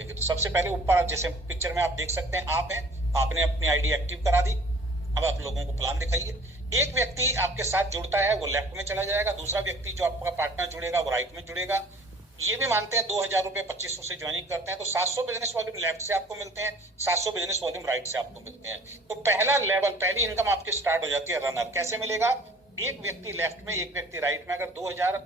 देंगे। तो सबसे पहले ऊपर जैसे पिक्चर में आप देख सकते हैं, आपने अपनी आईडी एक्टिव करा दी। अब आप लोगों को प्लान दिखाइए। एक व्यक्ति आपके साथ जुड़ता है वो लेफ्ट में चला जाएगा, दूसरा व्यक्ति जो आपका पार्टनर जुड़ेगा वो राइट में जुड़ेगा। ये भी मानते हैं 2000 रुपए 2500 से ज्वाइनिंग करते हैं तो 700 बिजनेस वॉल्यूम लेफ्ट से आपको मिलते हैं, 700 बिजनेस वॉल्यूम राइट से आपको मिलते हैं। तो पहला लेवल, पहली इनकम आपकी स्टार्ट हो जाती है रनर। कैसे मिलेगा? एक व्यक्ति लेफ्ट में, एक व्यक्ति राइट में अगर 2000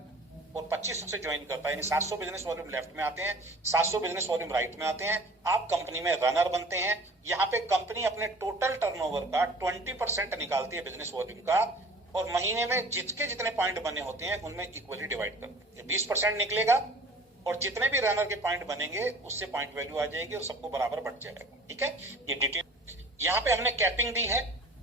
और 2500 से ज्वाइन करता है, यानी 700 बिजनेस वॉल्यूम लेफ्ट में आते हैं, 700 बिजनेस वॉल्यूम राइट में आते हैं, आप कंपनी में रनर बनते हैं। यहाँ पे कंपनी अपने टोटल टर्नओवर का 20% निकालती है बिजनेस वॉल्यूम का, और महीने में जितने पॉइंट बने होते हैं उनमें इक्वली डिवाइड करते हैं। 20% निकलेगा और जितने भी रनर के पॉइंट बनेंगे उससे पॉइंट वैल्यू आ जाएगी और सबको बराबर बढ़ जाएगा। ठीक है, ये डिटेल यहाँ पे हमने कैपिंग दी है,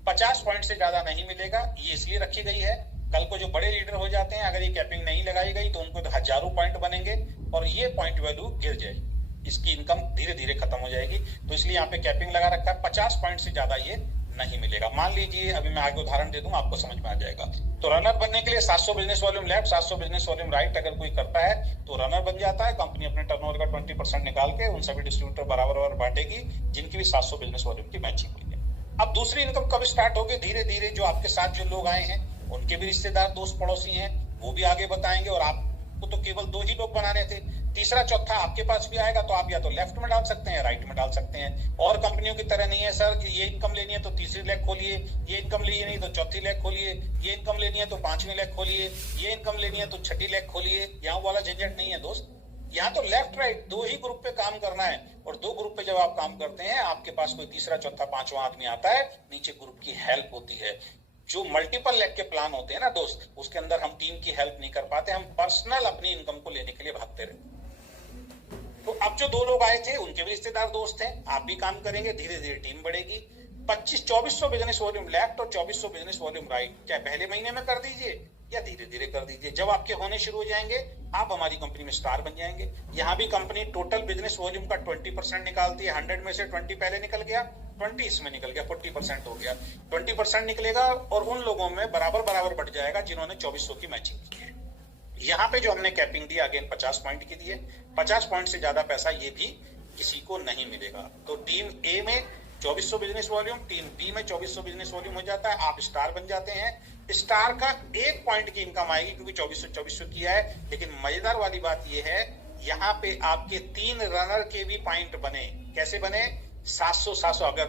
50 पॉइंट से ज्यादा नहीं मिलेगा। ये इसलिए रखी गई है, कल को जो बड़े लीडर हो जाते हैं अगर ये कैपिंग नहीं लगाई गई तो उनको तो हजारों पॉइंट बनेंगे और ये पॉइंट वैल्यू गिर जाएगी, इसकी इनकम धीरे धीरे खत्म हो जाएगी। तो इसलिए यहाँ पे कैपिंग लगा रखा है, 50 पॉइंट से ज्यादा ये नहीं मिलेगा। मान लीजिए अभी मैं आगे उदाहरण दे दूं, आपको समझ में आ जाएगा। तो रनर बनने के लिए 700 business volume left, 700 business volume right अगर कोई करता है तो रनर बन जाता है। कंपनी अपने टर्नओवर का 20% निकाल के उन सभी डिस्ट्रीब्यूटर बराबर बांटेगी जिनकी भी 700 बिजनेस वॉल्यूम की मैचिंग हुई है। अब दूसरी इनकम कब स्टार्ट होगी? धीरे धीरे जो आपके साथ जो लोग आए हैं उनके भी रिश्तेदार, दोस्त, पड़ोसी हैं, वो भी आगे बताएंगे। और आपको तो केवल 2 ही लोग बनाने थे, तीसरा चौथा आपके पास भी आएगा तो आप या तो लेफ्ट में डाल सकते हैं, राइट में डाल सकते हैं। और कंपनियों की तरह नहीं है सर कि ये इनकम लेनी है तो तीसरी लेग खोलिए, ये इनकम लेनी नहीं तो चौथी लेग खोलिए, ये इनकम लेनी है तो 5वीं लेग खोलिए, ये इनकम लेनी है तो 6ठी लेग खोलिए। यहाँ वाला झंझट नहीं है दोस्त। यहाँ तो लेफ्ट राइट 2 ही ग्रुप पे काम करना है, और 2 ग्रुप पे जब आप काम करते हैं आपके पास कोई तीसरा चौथा 5वां आदमी आता है, नीचे ग्रुप की हेल्प होती है। जो मल्टीपल लेग के प्लान होते हैं ना दोस्त, उसके अंदर हम टीम की हेल्प नहीं कर पाते, हम पर्सनल अपनी इनकम को लेने के लिए भागते रहते। तो अब जो 2 लोग आए थे उनके भी रिश्तेदार, दोस्त हैं, आप भी काम करेंगे, धीरे धीरे टीम बढ़ेगी। 2400 बिजनेस वॉल्यूम लेफ्ट और 2400 बिजनेस वॉल्यूम राइट, चाहे पहले महीने में कर दीजिए या धीरे धीरे कर दीजिए। जब आपके होने शुरू हो जाएंगे आप हमारी कंपनी में स्टार बन जाएंगे। यहाँ भी कंपनी टोटल बिजनेस वॉल्यूम का 20% निकालती है। 100 में से 20 पहले निकल गया, 20 इसमें निकल गया, 40% हो गया। 20% निकलेगा और उन लोगों में बराबर बढ़ जाएगा जिन्होंने 2400 की मैचिंग की है। यहाँ पे जो हमने कैपिंग दी अगेन 50 पॉइंट की दी है, 50 पॉइंट से ज्यादा पैसा ये भी किसी को नहीं मिलेगा। तो टीम ए में 2400 बिजनेस वॉल्यूम, टीम बी में 2400 बिजनेस वॉल्यूम हो जाता है, आप स्टार बन जाते हैं। स्टार का 1 पॉइंट की इनकम आएगी क्योंकि 2400 किया है। लेकिन मजेदार वाली बात यह है, यहाँ पे आपके 3 रनर के भी पॉइंट बने। कैसे बने? 700 अगर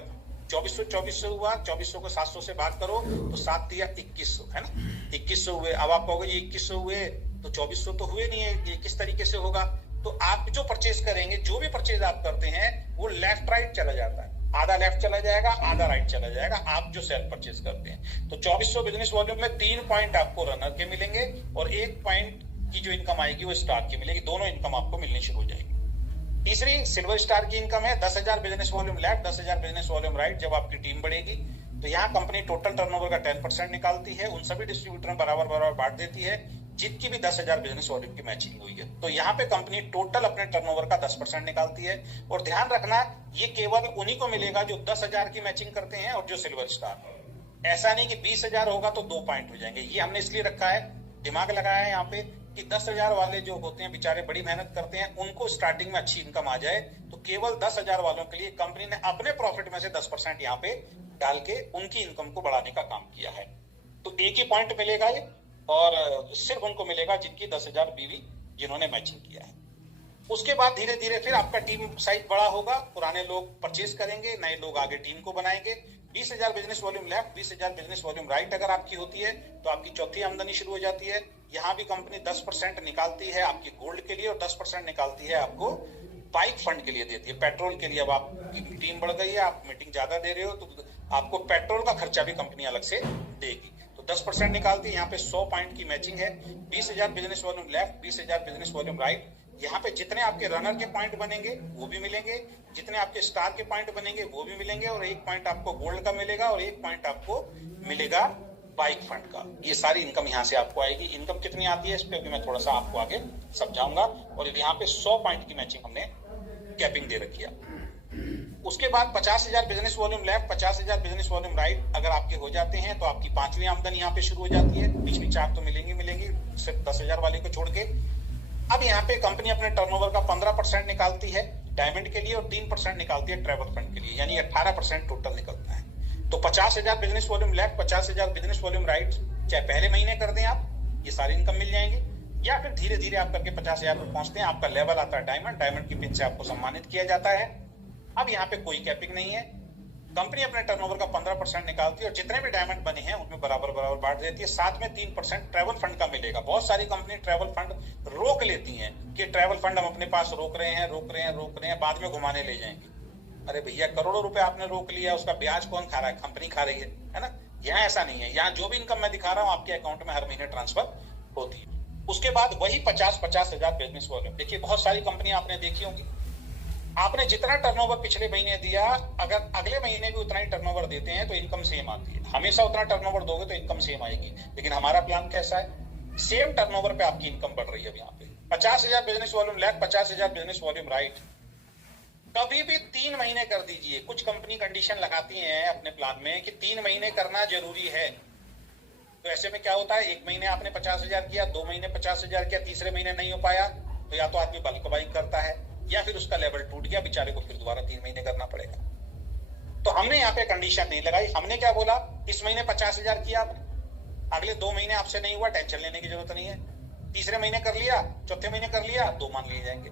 2400 हुआ, 2400 को 700 से भाग करो तो 7 दिया 2100, है ना? 2100 हुए। अब आप कहोगे ये 2100 हुए तो 2400 तो हुए नहीं है, ये किस तरीके से होगा? तो आप जो परचेज करेंगे, जो भी परचेज आप करते हैं वो लेफ्ट राइट चला जाता है, आधा लेफ्ट चला जाएगा, आधा राइट चला जाएगा, आप जो सेल्फ परचेज करते हैं। तो 2400 बिजनेस वॉल्यूम में 3 पॉइंट आपको रनर के मिलेंगे और 1 पॉइंट की जो इनकम आएगी वो स्टार की मिलेगी। दोनों इनकम आपको मिलनी शुरू हो जाएगी। तीसरी सिल्वर स्टार की इनकम है 10,000 business volume left, 10,000 business volume right. जब आपकी टीम बढ़ेगी तो यहाँ कंपनी टोटल टर्नओवर का 10% निकालती है, उन सभी डिस्ट्रीब्यूटर में बराबर बांट देती है जिनकी भी 10,000 बिजनेस वॉल्यूम की मैचिंग हुई है। तो यहाँ पे कंपनी टोटल अपने टर्नओवर का 10% निकालती है। और ध्यान रखना, ये केवल उन्हीं को मिलेगा जो 10,000 की मैचिंग करते हैं और जो सिल्वर स्टार। ऐसा नहीं कि 20,000 होगा तो 2 पॉइंट हो जाएंगे। ये हमने इसलिए रखा है, दिमाग लगाया है यहाँ पे कि 10,000 वाले जो होते हैं बेचारे बड़ी मेहनत करते हैं, उनको स्टार्टिंग में अच्छी इनकम आ जाए। तो केवल 10,000 वालों के लिए कंपनी ने अपने प्रॉफिट में से 10% यहाँ पे डाल के उनकी इनकम को बढ़ाने का काम किया है। तो एक ही पॉइंट मिलेगा ये, और सिर्फ उनको मिलेगा जिनकी 10,000 बीवी जिन्होंने मैचिंग किया है। उसके बाद धीरे धीरे फिर आपका टीम साइज बड़ा होगा, पुराने लोग परचेज करेंगे, नए लोग आगे टीम को बनाएंगे। 20,000 business volume left, 20,000 business volume right अगर आपकी होती है तो आपकी चौथी आमदनी शुरू हो जाती है। यहाँ भी कंपनी 10% निकालती है आपकी गोल्ड के लिए और 10% निकालती है आपको बाइक फंड के लिए देती है, पेट्रोल के लिए। अब आपकी टीम बढ़ गई है, आप मीटिंग ज्यादा दे रहे हो तो आपको पेट्रोल का खर्चा भी कंपनी अलग से देगी। तो 10% निकालती है। यहाँ पे 100 पॉइंट की मैचिंग है। 20,000 business volume left, 20,000 business volume right. यहाँ पे जितने आपके रनर के पॉइंट बनेंगे वो भी मिलेंगे, जितने आपके स्टार के पॉइंट बनेंगे वो भी मिलेंगे, और 1 पॉइंट आपको गोल्ड का मिलेगा और 1 पॉइंट आपको मिलेगा बाइक फंड का। ये सारी इनकम यहाँ से आपको आएगी। इनकम कितनी आती है इस पे भी मैं थोड़ा सा आपको आगे समझाऊंगा। और यहाँ पे 100 पॉइंट की मैचिंग हमने कैपिंग दे रखी है। उसके बाद 50,000 business volume left, 50,000 business volume right अगर आपके हो जाते हैं तो आपकी 5वीं आमदनी यहाँ पे शुरू हो जाती है। बीच में 4 तो मिलेंगी सिर्फ 10,000 वाले को छोड़ के। अब यहाँ पे कंपनी अपने टर्नओवर का 15% निकालती है डायमंड के लिए और 3% निकालती है ट्रैवल फंड के लिए, यानी 18% टोटल निकलता है। तो 50,000 बिजनेस वॉल्यूम लैक, 50,000 बिजनेस वॉल्यूम राइट, चाहे पहले महीने कर दें आप, ये सारी इनकम मिल जाएंगे, या फिर धीरे धीरे आप करके 50,000 पर पहुंचते हैं, आपका लेवल आता है डायमंड, डायमंड की पिन से आपको सम्मानित किया जाता है। अब यहाँ पे कोई कैपिंग नहीं है, कंपनी अपने टर्नओवर का 15% निकालती है और जितने भी डायमंड बने हैं उनमें बराबर बराबर बांट देती है। साथ में 3% ट्रैवल फंड का मिलेगा। बहुत सारी कंपनी ट्रैवल फंड रोक लेती हैं कि ट्रैवल फंड हम अपने पास रोक रहे हैं, बाद में घुमाने ले जाएंगे। अरे भैया, करोड़ों रुपए आपने रोक लिया, उसका ब्याज कौन खा रहा है? कंपनी खा रही है ना। यहाँ ऐसा नहीं है, यहाँ जो भी इनकम मैं दिखा रहा हूँ आपके अकाउंट में हर महीने ट्रांसफर होती है। उसके बाद वही 50,000 बिजनेस वॉल्यूम। देखिए, बहुत सारी कंपनी आपने देखी होंगी, आपने जितना टर्नओवर पिछले महीने दिया, अगर अगले महीने भी उतना ही टर्नओवर देते हैं तो इनकम सेम आती है। हमेशा उतना टर्नओवर दोगे तो इनकम सेम आएगी, लेकिन हमारा प्लान कैसा है? सेम टर्नओवर पे आपकी इनकम बढ़ रही है। यहाँ पे 50,000 बिजनेस वॉल्यूम लैक, 50,000 बिजनेस वॉल्यूम राइट, कभी भी 3 महीने कर दीजिए। कुछ कंपनी कंडीशन लगाती है अपने प्लान में कि 3 महीने करना जरूरी है। तो ऐसे में क्या होता है, एक महीने आपने 50,000 किया, 2 महीने 50,000 किया, तीसरे महीने नहीं हो पाया, तो या तो आदमी बल्क बाइंग करता है या फिर उसका लेवल टूट गया, बेचारे को फिर दोबारा 3 महीने करना पड़ेगा। तो हमने यहाँ पे कंडीशन नहीं लगाई। हमने क्या बोला, इस महीने 50,000 किया आपने, अगले 2 महीने आपसे नहीं हुआ, टेंशन लेने की जरूरत नहीं है। तीसरे महीने कर लिया, चौथे महीने कर लिया, 2 मान लिए जाएंगे।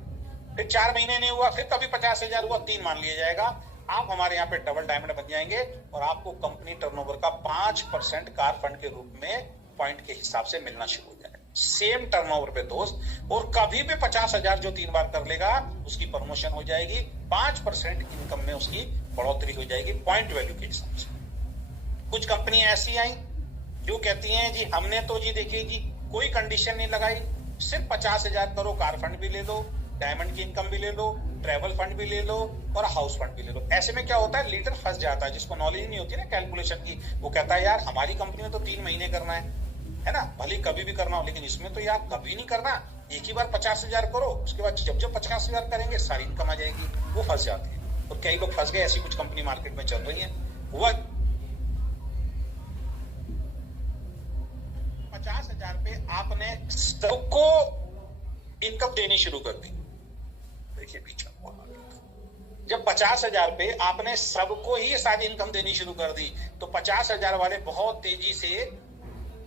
फिर 4 महीने नहीं हुआ, फिर कभी 50,000 हुआ, 3 मान लिया जाएगा। आप हमारे यहाँ पे डबल डायमंड बन जाएंगे और आपको कंपनी टर्नओवर का 5% कार फंड के रूप में पॉइंट के हिसाब से मिलना शुरू हो जाएगा। सेम टर्नओवर पे दोस्त, और कभी भी 50,000 जो 3 बार कर लेगा उसकी प्रमोशन हो जाएगी, 5% इनकम में उसकी बढ़ोतरी हो जाएगी पॉइंट वैल्यू के हिसाब से। कुछ कंपनी ऐसी आई जो कहती हैं जी हमने तो जी देखिए जी कोई कंडीशन नहीं लगाई, सिर्फ 50,000 करो, कार फंड भी ले लो, डायमंड की इनकम भी ले लो, ट्रैवल फंड भी ले लो और हाउस फंड भी ले लो। ऐसे में क्या होता है, लीडर फंस जाता है, जिसको नॉलेज नहीं होती ना कैलकुलेशन की। वो कहता है यार हमारी कंपनी में तो 3 महीने करना है ना, भले कभी भी करना हो, लेकिन इसमें तो यार कभी नहीं करना, एक ही बार 50,000 करो, उसके बाद जब जब 50,000 करेंगे सारी इनकम आ जाएगी। वो फंस जाते हैं और कई लोग फंस गए। ऐसी कुछ कंपनी मार्केट में चल रही है। हुआ 50,000 पे आपने सबको इनकम देनी शुरू कर दी। देखिए पीछे, जब 50,000 पे आपने सबको ही सारी इनकम देनी शुरू कर दी तो 50,000 वाले बहुत तेजी से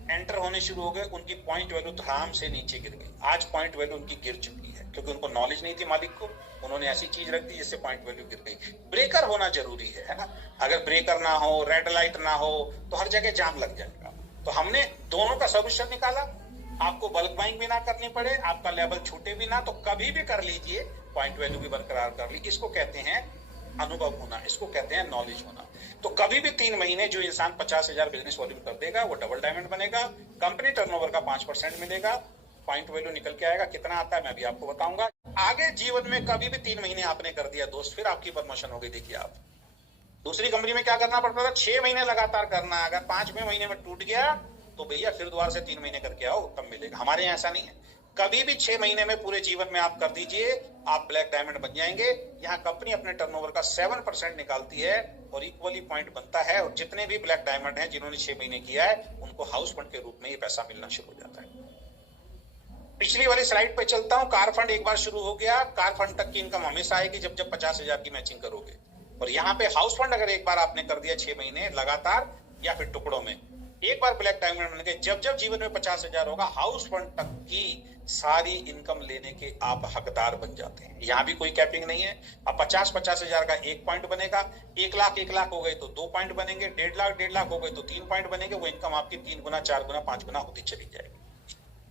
एंटर होने शुरू हो गए। उनकी पॉइंट वैल्यू धड़ाम से नीचे गिर गई। आज पॉइंट वैल्यू उनकी गिर चुकी है क्योंकि उनको नॉलेज नहीं थी मालिक को, उन्होंने ऐसी चीज रख दी जिससे पॉइंट वैल्यू गिर गई। ब्रेकर होना जरूरी है ना। अगर ब्रेकर ना हो, रेड लाइट ना हो तो हर जगह जाम लग जाएगा। तो हमने दोनों का सोल्यूशन निकाला, आपको बल्क बाइंग भी ना करनी पड़े, आपका लेवल छूटे भी ना, तो कभी भी कर लीजिए, पॉइंट वैल्यू भी बरकरार कर ली। इसको कहते हैं अनुभव होना, इसको कहते हैं नॉलेज होना। तो कभी भी 3 महीने जो इंसान 50,000 बिजनेस वॉल्यूम कर देगा वो डबल डायमंड बनेगा, कंपनी टर्नओवर का 5% मिलेगा, पॉइंट वैल्यू निकल के आएगा। कितना आता है मैं भी आपको बताऊंगा आगे। जीवन में कभी भी 3 महीने आपने कर दिया दोस्त, फिर आपकी प्रमोशन हो गई। देखिए आप दूसरी कंपनी में क्या करना पड़ता था, 6 महीने लगातार करना। अगर 5वें महीने में टूट गया तो भैया फिर दोबारा से 3 महीने करके आओ, तब मिलेगा। हमारे यहाँ ऐसा नहीं है, कभी भी 6 महीने में पूरे जीवन में आप कर दीजिए, आप ब्लैक डायमंड बन जाएंगे। यहाँ कंपनी अपने टर्नओवर का 7% निकालती है और इक्वली पॉइंट बनता है। और जितने भी ब्लैक डायमंड हैं जिन्होंने 6 महीने किया है उनको हाउस फंड के रूप में ये पैसा मिलना शुरू हो जाता है। पिछली वाली स्लाइड पे चलता हूँ। कार फंड एक बार शुरू हो गया, कार फंड तक की इनकम हमेशा आएगी जब जब 50,000 की मैचिंग करोगे। और यहाँ पे हाउस फंड अगर एक बार आपने कर दिया 6 महीने लगातार या फिर टुकड़ों में, एक बार ब्लैक डायमंड बन गए, जब जब जीवन में 50,000 होगा हाउस फंड तक की सारी इनकम लेने के आप हकदार बन जाते हैं। यहाँ भी कोई कैपिंग नहीं है। अब 50,000 का 1 पॉइंट बनेगा, 1 लाख हो गए तो 2 पॉइंट बनेंगे, 1.5 लाख हो गए तो 3 पॉइंट बनेंगे। वो इनकम आपकी 3 गुना, 4 गुना, 5 गुना होती चली जाएगी।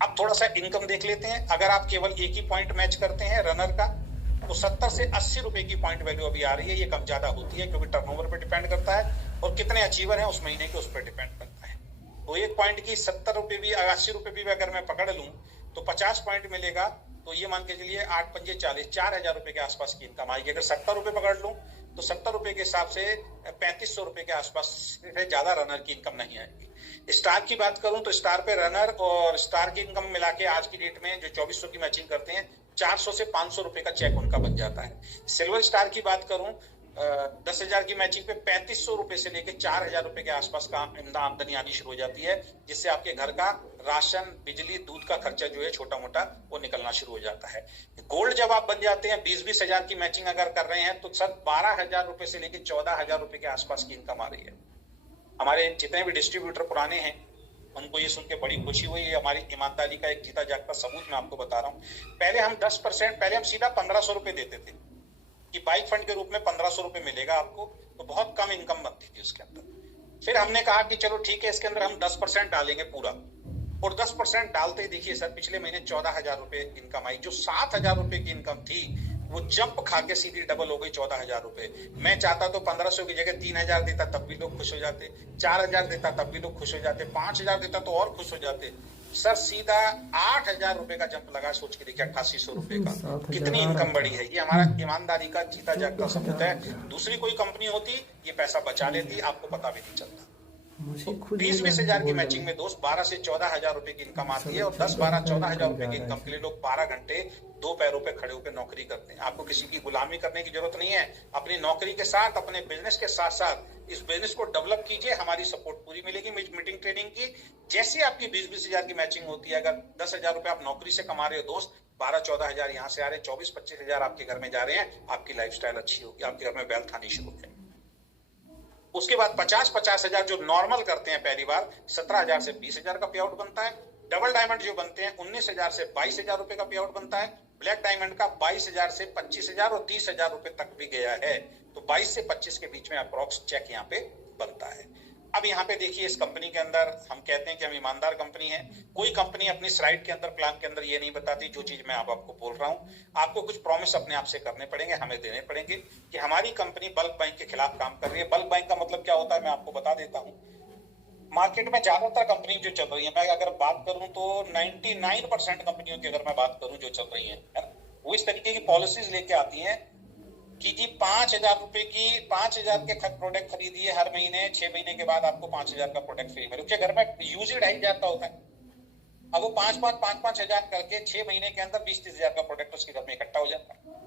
अब थोड़ा सा इनकम देख लेते हैं। अगर आप केवल एक ही पॉइंट मैच करते हैं रनर का तो 70 से 80 रुपए की पॉइंट वैल्यू अभी आ रही है। ये कम ज्यादा होती है क्योंकि टर्नओवर पे डिपेंड करता है और कितने अचीवर हैं उस महीने के, उस पर डिपेंड करता है। तो 1 पॉइंट की 70 रुपए भी, 80 रुपए भी अगर मैं पकड़ लूं तो 50 पॉइंट मिलेगा। तो ये मान के चलिए 8 पंजे 40, 4,000 रुपए के आसपास की इनकम आएगी। अगर 70 रुपए पकड़ लूं तो 70 रुपए के हिसाब से 3500 रुपए के आसपास से ज्यादा रनर की इनकम नहीं आएगी। स्टार की बात करूं तो स्टार पे रनर और स्टार की इनकम मिला के आज की डेट में जो 2400 की मैचिंग करते हैं 400 से 500 रुपए का चेक उनका बन जाता है। सिल्वर स्टार की बात करूं 10,000 की मैचिंग पे 3500 रुपए से लेके 4,000 रुपए के आसपास का आमदनी आनी शुरू हो जाती है, जिससे आपके घर का राशन, बिजली, दूध का खर्चा जो है छोटा मोटा वो निकलना शुरू हो जाता है। गोल्ड जब आप बन जाते हैं, 20-20 हजार की मैचिंग अगर कर रहे हैं, तो सर 12,000 रुपए से लेके 14,000 रुपए के आसपास की इनकम आ रही है। हमारे जितने भी डिस्ट्रीब्यूटर पुराने हैं उनको ये सुन के बड़ी खुशी हुई। है हमारी ईमानदारी का एक जीता जागता सबूत मैं आपको बता रहा हूँ। पहले हम 10%, पहले हम सीधा 1500 रुपए देते थे कि बाइक फंड के रूप में 1500 रुपए मिलेगा आपको, तो बहुत कम इनकम बनती थी उसके अंदर। फिर हमने कहा कि चलो ठीक है, इसके अंदर हम 10% डालेंगे पूरा, और 10% डालते ही देखिए सर पिछले महीने 14,000 रुपए इनकम आई। जो 7,000 रुपए की इनकम थी वो जंप खा के सीधी डबल हो गई 14,000 रुपए। मैं चाहता तो 1500 की जगह 3,000 देता तब भी लोग खुश हो जाते, 4,000 देता तब भी लोग खुश हो जाते, 5,000 देता तो और खुश हो जाते। सर सीधा 8,000 रुपए का जंप लगा। सोच के देखिए 8800 रुपए का कितनी इनकम बढ़ी है। ये हमारा ईमानदारी का जीता जागता सबूत है। दूसरी कोई कंपनी होती ये पैसा बचा लेती, आपको पता भी नहीं चलता। 20-20 हजार की मैचिंग में दोस्त 12 से 14,000 रुपए की इनकम आती है, और 10-12-14,000 रुपए की इनकम के लिए लोग 12 घंटे दो पैरों पे खड़े होकर नौकरी करते हैं। आपको किसी की गुलामी करने की जरूरत नहीं है। अपनी नौकरी के साथ, अपने बिजनेस के साथ साथ इस बिजनेस को डेवलप कीजिए। हमारी सपोर्ट पूरी मिलेगी मीटिंग ट्रेनिंग की। जैसे आपकी 20-20 हजार की मैचिंग होती है, अगर 10,000 रुपए आप नौकरी से कमा रहे हो दोस्त, 12-14 हजार यहाँ से आ रहे हैं, 24-25 हजार आपके घर में जा रहे हैं, आपकी लाइफस्टाइल अच्छी होगी, आपके घर में वेल्थ आनी शुरू है। उसके बाद 50-50 हजार जो नॉर्मल करते हैं पहली बार, 17,000 से 20,000 का पे आउट बनता है। डबल डायमंड जो बनते हैं 19,000 से 22,000 रुपए का पे आउट बनता है। ब्लैक डायमंड का 22,000 से 25,000 और 30,000 रुपए तक भी गया है। तो 22 से 25 के बीच में अप्रोक्स चेक यहाँ पे बनता है। अब यहाँ पे देखिए इस कंपनी के अंदर हम कहते हैं कि हम ईमानदार कंपनी है। कोई कंपनी अपनी स्लाइड के अंदर, प्लान के अंदर ये नहीं बताती जो चीज मैं आपको बोल रहा हूँ। आपको कुछ प्रॉमिस अपने आप से करने पड़ेंगे, हमें देने पड़ेंगे कि हमारी कंपनी बल्क बाइंग के खिलाफ काम कर रही है। बल्क बाइंग का मतलब क्या होता है मैं आपको बता देता हूँ। मार्केट में ज्यादातर कंपनी जो चल रही है, मैं अगर बात करूं तो 99% कंपनियों की अगर मैं बात करूं जो चल रही है वो इस तरीके की पॉलिसीज लेके आती हैं कि जी 5,000 रुपए की 5,000 के प्रोडक्ट खरीदिए हर महीने, 6 महीने के बाद आपको 5,000 का प्रोडक्ट फ्री मिले। उसके घर में यूज ही 2.5 जाता होता है। अब वो 5,000 करके 6 महीने के अंदर 20-30 हजार का प्रोडक्ट उसके घर में इकट्ठा हो जाता है।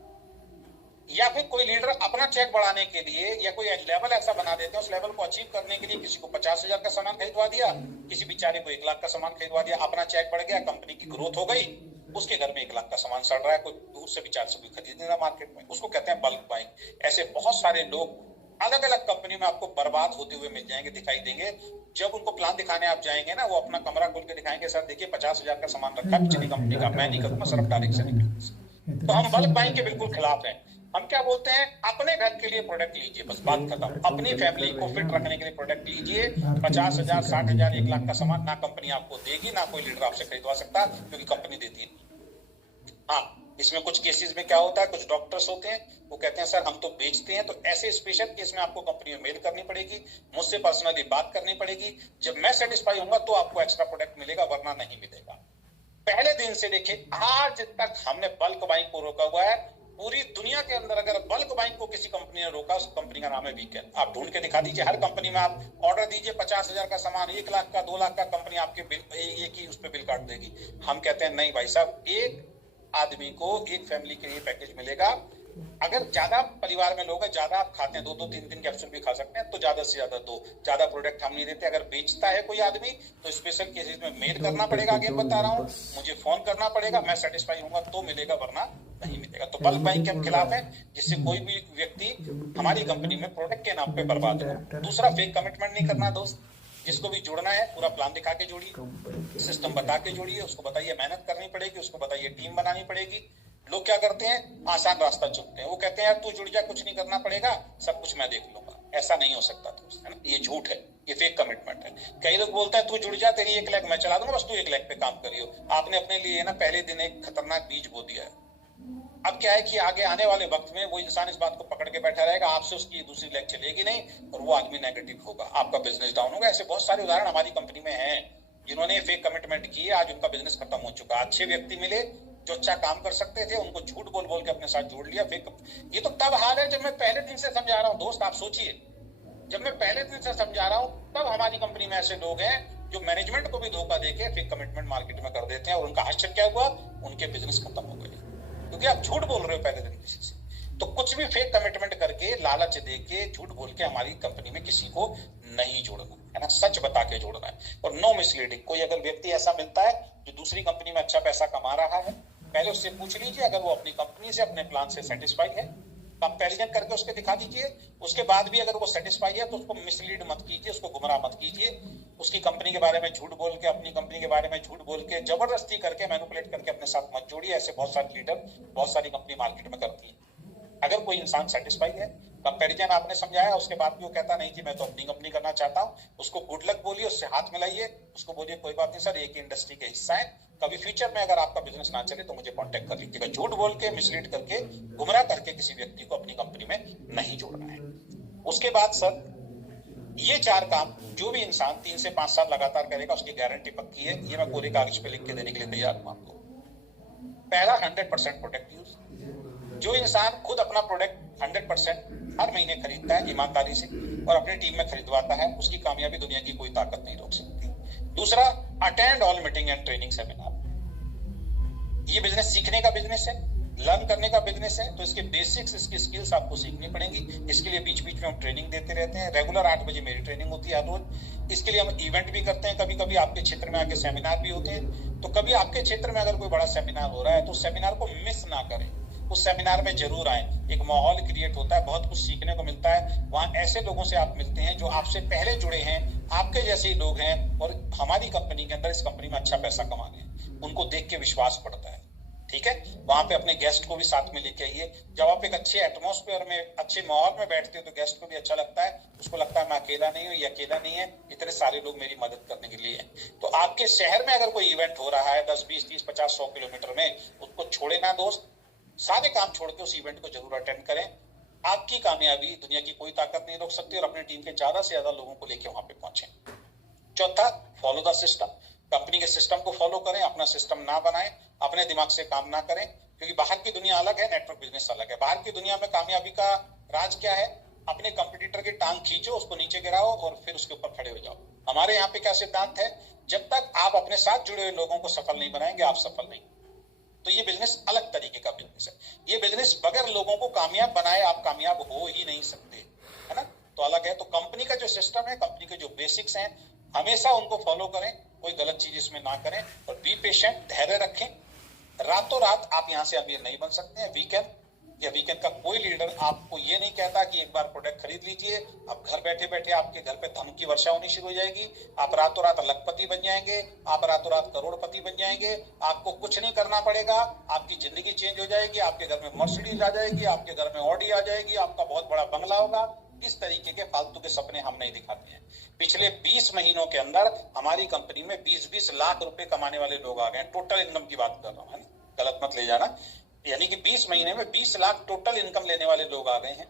या फिर कोई लीडर अपना चेक बढ़ाने के लिए या कोई लेवल ऐसा बना देते हैं, उस लेवल को अचीव करने के लिए किसी को 50,000 का सामान खरीदवा दिया, किसी बेचारे को 1 लाख का सामान खरीदवा दिया। अपना चेक बढ़ गया, कंपनी की ग्रोथ हो गई, उसके घर में 1 लाख का सामान सड़ रहा है, कोई दूर से बेचारे से कोई खरीद नहीं रहा मार्केट में। उसको कहते हैं बल्क बाइंग। ऐसे बहुत सारे लोग अलग अलग कंपनी में आपको बर्बाद होते हुए मिल जाएंगे, दिखाई देंगे। जब उनको प्लान दिखाने आप जाएंगे ना, वो अपना कमरा खोल के दिखाएंगे, सर देखिए 50,000 का सामान रखा है पिछली कंपनी का, मैं नहीं करूंगा, सर डायरेक्ट से निकल। तो हम बल्क बाइंग के बिल्कुल खिलाफ हैं। हम क्या बोलते हैं, अपने घर के लिए प्रोडक्ट लीजिए, बस बात खत्म। अपनी फैमिली को फिट रखने के लिए प्रोडक्ट लीजिए। 50,000, 60,000, 1 लाख का सामान ना कंपनी आपको देगी, ना कोई लीडर आपसे खरीदवा सकता, क्योंकि कंपनी देती है। हाँ, इसमें कुछ केसेस में क्या होता है, कुछ डॉक्टर्स होते हैं वो कहते हैं सर हम तो बेचते हैं। तो ऐसे स्पेशल केस में आपको कंपनी में मेल करनी पड़ेगी, मुझसे पर्सनली बात करनी पड़ेगी। जब मैं सेटिस्फाई होऊंगा तो आपको एक्स्ट्रा प्रोडक्ट मिलेगा, वरना नहीं मिलेगा। पहले दिन से लेके आज तक हमने बल्क बाइंग को रोका हुआ है। पूरी दुनिया के अंदर अगर बल्क बाइंग को किसी कंपनी ने रोका, उस कंपनी का नाम है वीकेंड। आप ढूंढ के दिखा दीजिए, हर कंपनी में आप ऑर्डर दीजिए 50,000 का सामान, 1 लाख का, 2 लाख का, कंपनी आपके बिल एक ही उस पर बिल काट देगी। हम कहते हैं नहीं भाई साहब, एक आदमी को, एक फैमिली के लिए पैकेज मिलेगा। अगर ज्यादा परिवार में लोग हैं, ज्यादा आप खाते हैं, 2-2, 3-3 कैप्सूल भी खा सकते हैं, तो ज्यादा से ज्यादा 2, ज्यादा प्रोडक्ट हम नहीं देते। अगर बेचता है कोई आदमी तो स्पेशल केसेस में मेल करना पड़ेगा। आगे बता रहा हूँ, मुझे फोन करना पड़ेगा, मैं सेटिस्फाई होऊंगा तो मिलेगा, वरना नहीं मिलेगा। तो बल्क बाइंग के हम खिलाफ है, जिससे कोई भी व्यक्ति हमारी कंपनी में प्रोडक्ट के नाम पे बर्बाद हो। दूसरा, फेक कमिटमेंट नहीं करना दोस्त। जिसको भी जुड़ना है पूरा प्लान दिखा के जोड़िए, सिस्टम बता के जोड़िए, उसको बताइए मेहनत करनी पड़ेगी, उसको बताइए टीम बनानी पड़ेगी। लोग क्या करते हैं, आसान रास्ता चुनते हैं। वो कहते हैं यार तू जुड़ जा, कुछ नहीं करना पड़ेगा, सब कुछ मैं देख लूंगा। ऐसा नहीं हो सकता दोस्त, है ना, ये झूठ है, ये फेक कमिटमेंट है। कई लोग बोलते हैं तू जुड़ जा, तेरी 1 लाख मैं चला दूंगा, बस तू 1 लाख पे काम करियो। आपने अपने लिए ना पहले दिन एक खतरनाक बीज बो दिया है। अब क्या है कि आगे आने वाले वक्त में वो इंसान इस बात को पकड़ के बैठा रहेगा, आपसे उसकी दूसरी लेग चलेगी नहीं, और वो आदमी नेगेटिव होगा, आपका बिजनेस डाउन होगा। ऐसे बहुत सारे उदाहरण हमारी कंपनी में हैं, जिन्होंने फेक कमिटमेंट किए, आज उनका बिजनेस खत्म हो चुका। अच्छे व्यक्ति मिले जो अच्छा काम कर सकते थे, उनको झूठ बोल बोल के अपने साथ जोड़ लिया। फेक, ये तो तब हाल है जब मैं पहले दिन से समझा रहा हूँ दोस्त। आप सोचिए, जब मैं पहले दिन से समझा रहा हूँ, तब हमारी कंपनी में ऐसे लोग हैं जो मैनेजमेंट को भी धोखा देके फेक कमिटमेंट मार्केट में कर देते हैं, और उनका आश्चर्य क्या हुआ, उनके बिजनेस खत्म हो गए, क्योंकि आप झूठ बोल रहे हो पहले दिन किसी से। तो कुछ भी फेक कमिटमेंट करके, लालच दे के, झूठ बोल के हमारी कंपनी में किसी को नहीं जोड़ना है ना, सच बता के जोड़ना है। और नो मिसलीडिंग। कोई अगर व्यक्ति ऐसा मिलता है जो दूसरी कंपनी में अच्छा पैसा कमा रहा है, पहले उससे पूछ लीजिए, अगर वो अपनी कंपनी से, अपने प्लान से सेटिस्फाई है, कंपैरिजन करके उसके दिखा दीजिए। उसके बाद भी अगर वो सेटिस्फाई है तो उसको मिसलीड मत कीजिए, उसको गुमराह मत कीजिए। उसकी कंपनी के बारे में झूठ बोल के, अपनी कंपनी के बारे में झूठ बोल के, जबरदस्ती करके, मैनिपुलेट करके अपने साथ मत जोड़िए। ऐसे बहुत सारे लीडर, बहुत सारी कंपनी मार्केट में करती है। अगर कोई इंसान सेटिस्फाई है, कंपैरिजन आपने समझाया, उसके बाद भी वो कहता नहीं जी मैं तो अपनी कंपनी करना चाहता हूँ, उसको गुड लक बोलिए, उससे हाथ मिलाइए, उसको बोलिए कोई बात नहीं सर, एक इंडस्ट्री के हिस्सा है, कभी फ्यूचर में अगर आपका बिजनेस ना चले तो मुझे कांटेक्ट कर लीजिएगा। झूठ बोल के, मिसलीड करके, गुमराह करके किसी व्यक्ति को अपनी कंपनी में नहीं जोड़ना है। उसके बाद सर, ये 4 काम जो भी इंसान 3 से 5 साल लगातार करेगा, उसकी गारंटी पक्की है। ये मैं पूरे कागज पे लिख के देने के लिए तैयार हूं आपको। पहला, 100% प्रोडक्ट यूज। जो इंसान खुद अपना प्रोडक्ट 100% हर महीने खरीदता है ईमानदारी से और अपनी टीम में खरीदवाता है, उसकी कामयाबी दुनिया की कोई ताकत नहीं रोक सकती। दूसरा, attend all meeting and training seminar. ये बिजनेस सीखने का बिजनेस है, लर्न करने का बिजनेस है, तो इसके बेसिक्स, इसकी स्किल्स आपको सीखनी पड़ेंगी। इसके लिए बीच बीच में हम ट्रेनिंग देते रहते हैं। रेगुलर 8 बजे मेरी ट्रेनिंग होती है हर रोज। इसके लिए हम इवेंट भी करते हैं, कभी कभी आपके क्षेत्र में आके सेमिनार भी होते हैं। तो कभी आपके क्षेत्र में अगर कोई बड़ा सेमिनार हो रहा है तो सेमिनार को मिस ना करें, उस सेमिनार में जरूर आए। एक माहौल क्रिएट होता है, बहुत कुछ सीखने को मिलता है। वहां ऐसे लोगों से आप मिलते हैं जो आपसे पहले जुड़े हैं, आपके जैसे ही लोग हैं और हमारी कंपनी के अंदर, इस कंपनी में अच्छा पैसा कमा रहे हैं। उनको देख के विश्वास बढ़ता है। ठीक है, वहां पे अपने गेस्ट को भी साथ में लेके आइए। जब आप एक अच्छे एटमॉस्फेयर में, अच्छे माहौल में बैठते हो तो गेस्ट को भी अच्छा लगता है, उसको लगता है मैं अकेला नहीं हूँ, ये अकेला नहीं है, इतने सारे लोग मेरी मदद करने के लिए हैं। तो आपके शहर में अगर कोई इवेंट हो रहा है 10, 20, 30, 50, 100 किलोमीटर में, उसको छोड़े ना दोस्त। सारे काम छोड़ के उस इवेंट को जरूर अटेंड करें। आपकी कामयाबी दुनिया की कोई ताकत नहीं रोक सकती, और अपनी टीम के ज्यादा से ज्यादा लोगों को लेके वहां पे पहुंचे। चौथा, फॉलो द सिस्टम। कंपनी के सिस्टम को फॉलो करें, अपना सिस्टम ना बनाएं, अपने दिमाग से काम ना करें, क्योंकि बाहर की दुनिया अलग है, नेटवर्क बिजनेस अलग है। बाहर की दुनिया में कामयाबी का राज क्या है? अपने कंपटीटर की टांग खींचो, उसको नीचे गिराओ और फिर उसके ऊपर खड़े हो जाओ। हमारे यहाँ पे क्या सिद्धांत है? जब तक आप अपने साथ जुड़े हुए लोगों को सफल नहीं बनाएंगे, आप सफल नहीं। तो ये बिजनेस अलग तरीके का बिजनेस है। ये बिजनेस बगैर लोगों को कामयाब बनाए आप कामयाब हो ही नहीं सकते, है ना? तो अलग है। तो कंपनी का जो सिस्टम है, कंपनी के जो बेसिक्स हैं, हमेशा उनको फॉलो करें, कोई गलत चीज इसमें ना करें, और बी पेशेंट, धैर्य रखें। रातों रात आप यहाँ से अमीर नहीं बन सकते हैं। वीकेंड का कोई लीडर आपको ये नहीं कहता कि एक बार प्रोडक्ट खरीद लीजिए, अब घर बैठे बैठे आपके घर पे धन की वर्षा होनी शुरू हो जाएगी, आप रातों रात लखपति बन जाएंगे, आप रातों रात करोड़पति बन जाएंगे। आपको कुछ नहीं करना पड़ेगा, आपकी जिंदगी चेंज हो जाएगी, आपके घर में मर्सिडीज आ जाएगी, आपके घर में ऑडी आ जाएगी, आपका बहुत बड़ा बंगला होगा। इस तरीके के फालतू के सपने हम नहीं दिखाते हैं। पिछले 20 महीनों के अंदर हमारी कंपनी में 20-20 लाख रुपए कमाने वाले लोग आ गए। टोटल इनकम की बात कर रहा हूं, है ना, गलत मत ले जाना। यानी कि 20 महीने में 20 लाख टोटल इनकम लेने वाले लोग आ गए हैं।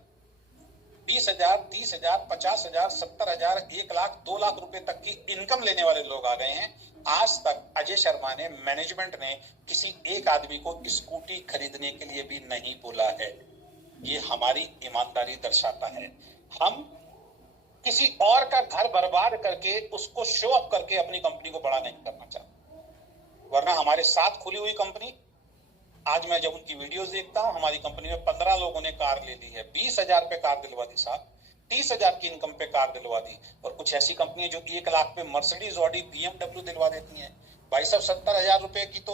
20,000, 30,000, 50,000, 70,000, 1 लाख, 2 लाख रुपए तक की इनकम लेने वाले लोग आ गए हैं। आज तक अजय शर्मा ने, मैनेजमेंट ने किसी एक आदमी को स्कूटी खरीदने के लिए भी नहीं बोला है। ये हमारी ईमानदारी दर्शाता है। हम किसी और का घर बर्बाद करके, उसको शो अप करके अपनी कंपनी को बड़ा नहीं करना चाहते। वरना हमारे साथ खुली हुई कंपनी, आज मैं जब उनकी वीडियोस देखता हूं, हमारी कंपनी में 15 लोगों ने कार ले ली है, 20,000 पे कार दिलवा दी साहब, 30,000 की इनकम पे कार दिलवा दी। और कुछ ऐसी कंपनी है जो 1 लाख पे मर्सिडीज, ऑडी, BMW दिलवा देती हैं। भाई साहब, 70,000 रुपए की तो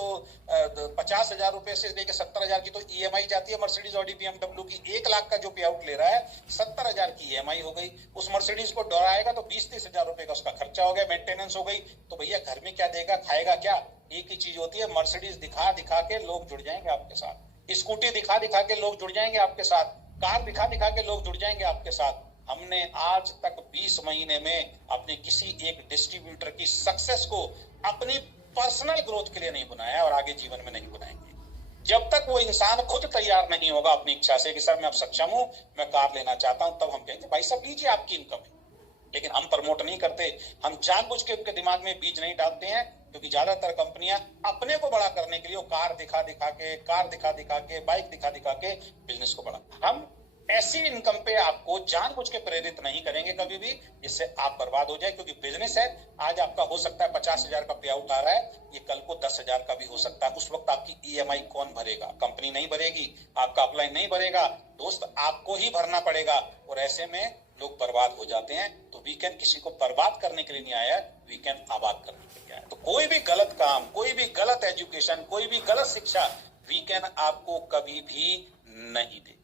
50,000 रुपए से लेके 70,000 की तो EMI जाती है मर्सिडीज, ऑडी, BMW की। 1 लाख का जो पे आउट ले रहा है, 70,000 की EMI हो गई। उस मर्सिडीज को डराएगा तो 20-30,000 रुपए का उसका खर्चा हो गया, मेंटेनेंस हो गई। तो भैया घर में क्या देगा, खाएगा क्या? एक ही चीज होती है, मर्सिडीज दिखा दिखा के लोग जुड़ जाएंगे आपके साथ, स्कूटी दिखा दिखा के लोग जुड़ जाएंगे आपके साथ, कार दिखा दिखा के लोग जुड़ जाएंगे आपके साथ। हमने आज तक 20 महीने में अपने किसी एक डिस्ट्रीब्यूटर की सक्सेस को अपनी पर्सनल ग्रोथ के लिए नहीं बनाया और आगे जीवन में नहीं बनाएंगे। जब तक वो इंसान खुद तैयार नहीं होगा अपनी इच्छा से कि सर मैं अब सक्षम हूं, मैं कार लेना चाहता हूं, तब हम कहेंगे भाई साहब लीजिए, आपकी इनकम है। लेकिन हम प्रमोट नहीं करते, हम जानबूझ के उनके दिमाग में बीज नहीं डालते हैं, क्योंकि ज्यादातर कंपनियां अपने को बड़ा करने के लिए कार दिखा दिखा के, बाइक दिखा दिखा के बिजनेस को बड़ा। हम ऐसी इनकम पे आपको जानबूझ के प्रेरित नहीं करेंगे कभी भी, जिससे आप बर्बाद हो जाए। क्योंकि बिजनेस है, आज आपका हो सकता है 50,000 का पे आउट आ रहा है, ये कल को 10,000 का भी हो सकता है। उस वक्त आपकी ईएमआई कौन भरेगा? कंपनी नहीं भरेगी, आपका अपलाइन नहीं भरेगा, दोस्त आपको ही भरना पड़ेगा। और ऐसे में लोग बर्बाद हो जाते हैं। तो वीकेंड किसी को बर्बाद करने के लिए नहीं आया, वीकेंड आबाद करने के लिए आया। तो कोई भी गलत काम, कोई भी गलत एजुकेशन, कोई भी गलत शिक्षा वीकेंड आपको कभी भी नहीं देगी।